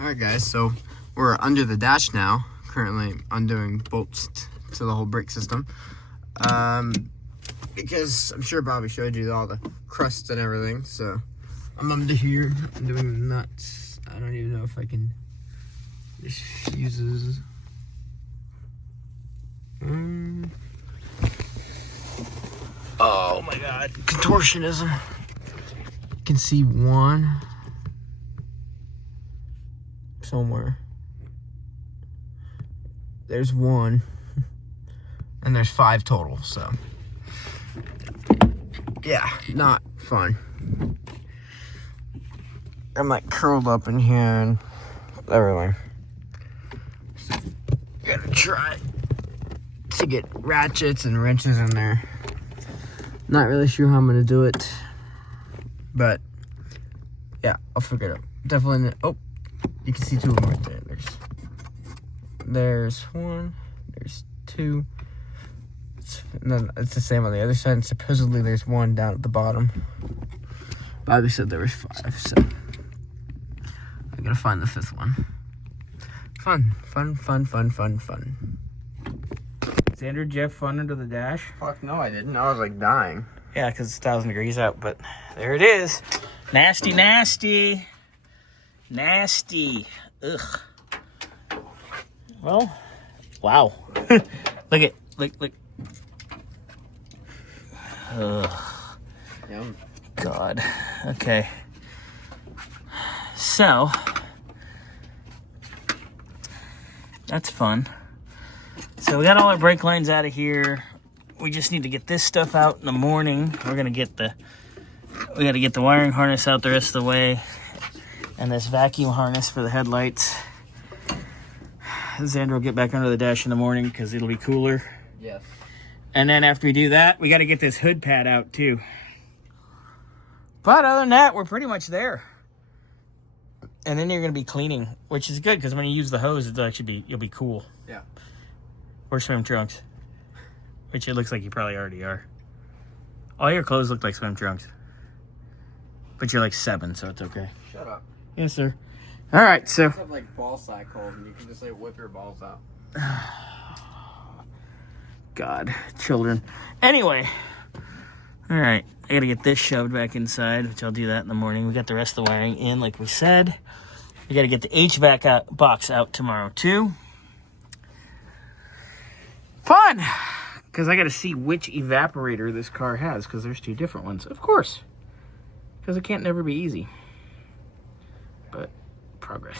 Alright guys, so we're under the dash now, currently undoing bolts to the whole brake system. Because I'm sure Bobby showed you all the crust and everything, so I'm under here, I'm doing the nuts. I don't even know if I can, this fuses. Oh my god, contortionism. You can see one somewhere. There's one, and there's 5 total, so yeah, not fun. I'm like curled up in here and everything. So, gotta try to get ratchets and wrenches in there. Not really sure how I'm gonna do it, but yeah, I'll figure it out. Definitely. Oh, you can see 2 of them right there. There's 1, there's 2, and then it's the same on the other side. And supposedly there's 1 down at the bottom. Bobby said there was 5, so I gotta find the 5th one. Fun. Xander, did you have fun under the dash? Fuck no, I didn't. I was like dying. Yeah, because it's 1,000 degrees out, but there it is. Nasty, nasty. Nasty. Ugh. Well, wow. Look. Ugh. Yum. God. Okay. So, that's fun. So we got all our brake lines out of here. We just need to get this stuff out in the morning. We gotta get the wiring harness out the rest of the way, and this vacuum harness for the headlights. Xander will get back under the dash in the morning because it'll be cooler. Yes. And then after we do that, we got to get this hood pad out too. But other than that, we're pretty much there. And then you're going to be cleaning, which is good because when you use the hose, you'll be cool. Yeah. Or swim trunks, which it looks like you probably already are. All your clothes look like swim trunks. But you're like 7, so it's okay. Shut up. Yes, sir. All right, so. You have like ball sack holes, and you can just like whip your balls out. God, children. Anyway, all right, I gotta get this shoved back inside, which I'll do that in the morning. We got the rest of the wiring in, like we said. We gotta get the HVAC box out tomorrow too. Fun, because I gotta see which evaporator this car has, because there's 2 different ones, of course, because it can't never be easy. But progress.